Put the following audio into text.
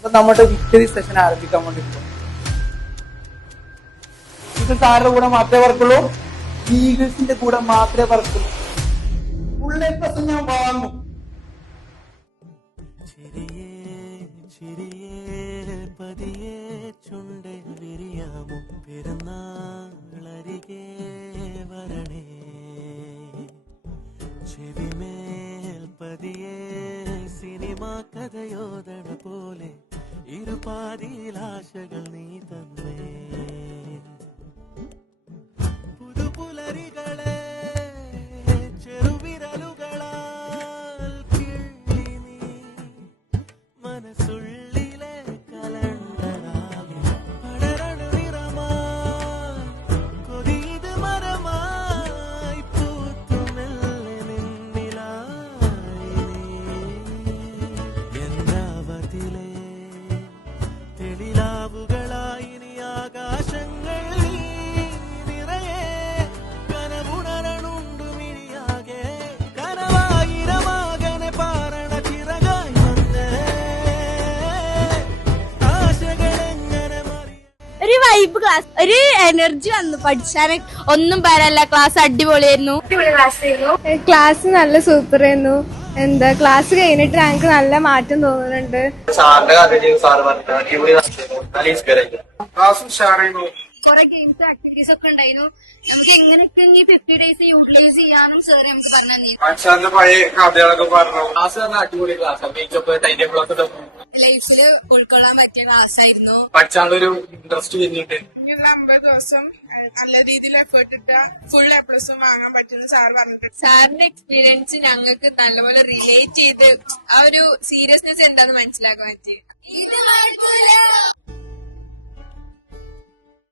അപ്പൊ നമ്മുടെ victory session ആരംഭിക്കാൻ വേണ്ടി പോകും. ഇത് സാറിന്റെ കൂടെ മാത്രമേ വർക്കുള്ളൂ, ഈഗിൾസിന്റെ കൂടെ മാത്രമേ വർക്കുള്ളൂ. ഫുൾ എ പ്ലസ് ഞാൻ വാങ്ങും. പതിയെ ചുണ്ടേ വിരിയാമോ പെരുന്നാളരികെ വരണേ ചെവിമേൽ പതിയെ സിനിമാ കഥയോദണ പോലെ ഇരുപാതിയിലാശകൾ നീ തന്നേ പുതുപുലരികളെ ചെറുവിരലുകളാൽ കിള്ളി നീ മനസ്സുള്ളിലെ കലണ്ടറാകെ പടരണ നിറമായി കൊതിയത് മരമായി പൂത്തുമെല്ലെ നിന്നിലായി എന്താവതിലെ തെളിലാവുകളായി നീ ആകാശങ്ങൾ നിറയെ കനവുണരണുണ്ടു മിഴിയാകെ കനവായിരമാകനെ പാരണ ചിറകായി വന്നേ ആശകളെങ്ങനെ മറിയ ഒരു വൈബ് ക്ലാസ്, ഒരു എനർജി വന്നു പഠിച്ചാൽ. ഒന്നും പറയല്ല, ക്ലാസ് അടിപൊളിയായിരുന്നു. ക്ലാസ് നല്ല സൂപ്പർ ആയിരുന്നു. എന്താ ക്ലാസ് കഴിഞ്ഞിട്ട് ഞങ്ങൾക്ക് നല്ല മാറ്റം തോന്നുന്നുണ്ട്. സാറിന്റെ കാര്യം സാറ് പറഞ്ഞു അടിപൊളി നല്ല ഇൻസ്പയർ ക്ലാസ് ഉഷാറായിരുന്നു. കുറെ ഗെയിംസ് ആക്ടിവിറ്റീസ് ഒക്കെ ഉണ്ടായിരുന്നു. നമുക്ക് എങ്ങനെയൊക്കെ ഈ 50 ഡേയ്സ് യൂട്ടിലൈസ് ചെയ്യാനും സാർ നമുക്ക് പറഞ്ഞു തന്നിരുന്നു. അച്ഛന്റെ പഴയ കഥകളൊക്കെ പറഞ്ഞു. ക്ലാസ് പറഞ്ഞ അടിപൊളി ക്ലാസ് മേക്കപ്പ് ടൈം ടേബിളൊക്കെ ലൈഫിൽ ഉൾക്കൊള്ളാൻ പറ്റിയ ക്ലാസ് ആയിരുന്നു. പഠിച്ചാലൊരു ഇൻട്രസ്റ്റ് വരുന്നുണ്ട്. 50 ദിവസം നല്ല രീതിയിൽ എഫേർട്ട് ഇട്ട ഫുൾ എ പ്ലസ് വാങ്ങാൻ പറ്റുന്ന സാർ പറഞ്ഞിട്ടുണ്ട്. സാറിന്റെ എക്സ്പീരിയൻസ് ഞങ്ങൾക്ക് നല്ലപോലെ റിലേറ്റ് ചെയ്ത് ആ ഒരു സീരിയസ്നെസ് എന്താന്ന് മനസ്സിലാക്കാൻ പറ്റി. ഇത്